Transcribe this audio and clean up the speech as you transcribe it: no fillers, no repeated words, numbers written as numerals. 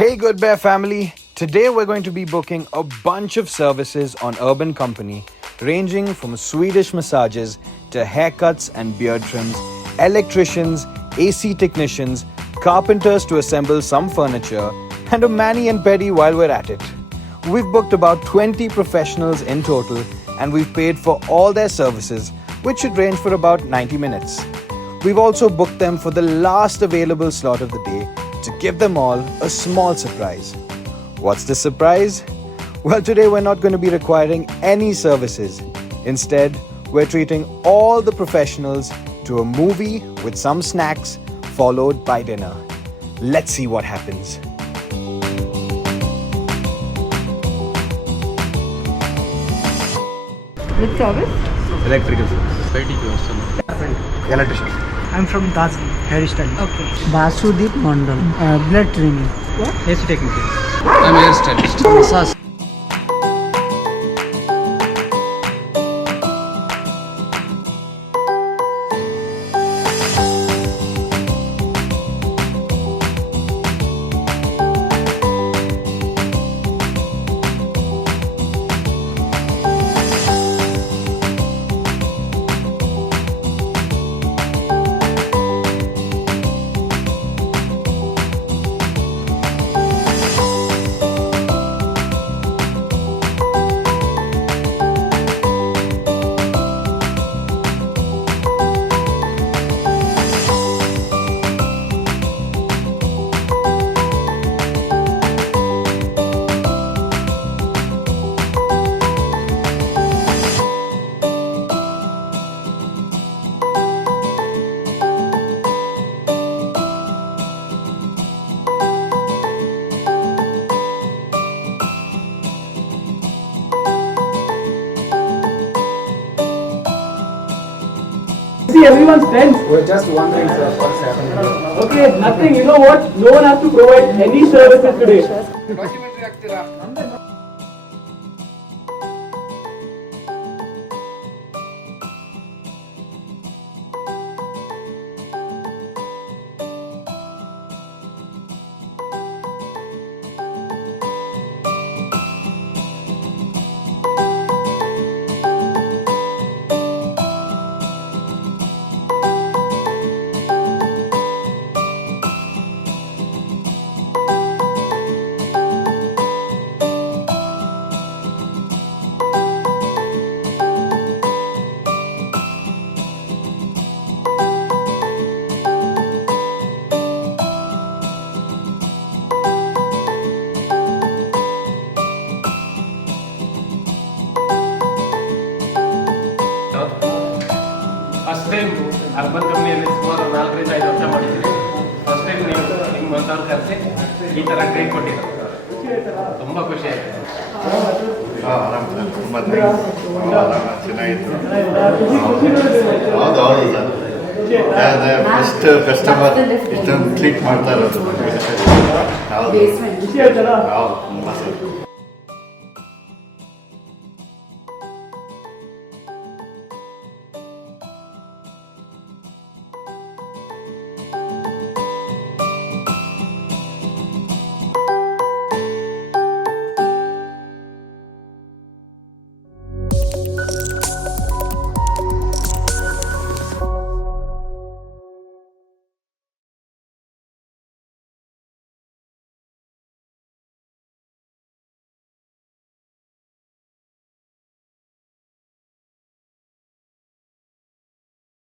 Hey Good Bear family, today we're going to be booking a bunch of services on Urban Company, ranging from Swedish massages to haircuts and beard trims, electricians, AC technicians, carpenters to assemble some furniture, and a mani and pedi while we're at it. We've booked about 20 professionals in total and we've paid for all their services, which should range for about 90 minutes. We've also booked them for the last available slot of the day to give them all a small surprise. What's the surprise? Well, today we're not going to be requiring any services. Instead, we're treating all the professionals to a movie with some snacks followed by dinner. Let's see what happens. Which service? Electrical service. Pedicure. Electrician. I'm from Dazi, hairstyle. Okay. Basudip Mandal, blood trimming. What? AC technician. I'm a hairstylist. Massage. See, everyone's tense. We're just wondering, sir, what's happening here. Okay, nothing. You know what? No one has to provide any services today. First time urban ಕಂಪ್ನಿಯಲ್ಲಿ ಸುಮಾರು 4-5 ವರ್ಷ ಮಾಡಿದ್ದೀರಿ. First time ನೀವು ನಿಮ್ಮ ಅಂತವ್ರು ಕರೆಸಿ ಈ ಥರ ಟ್ರೈನ್ ಕೊಟ್ಟಿದ್ದಾರೆ. ತುಂಬ ಖುಷಿ ಆಯಿತು. ಆರಾಮ ತುಂಬ ಚೆನ್ನಾಗಿತ್ತು. ಹೌದು ಹೌದು ಸರ್, ಫಸ್ಟ್ ಕಸ್ಟಮರ್ ಇಷ್ಟೊಂದು ಕ್ಲಿಕ್ ಮಾಡ್ತಾ ಇರೋದು. ಹೌದು ಹೌದು ತುಂಬ ಸರ್.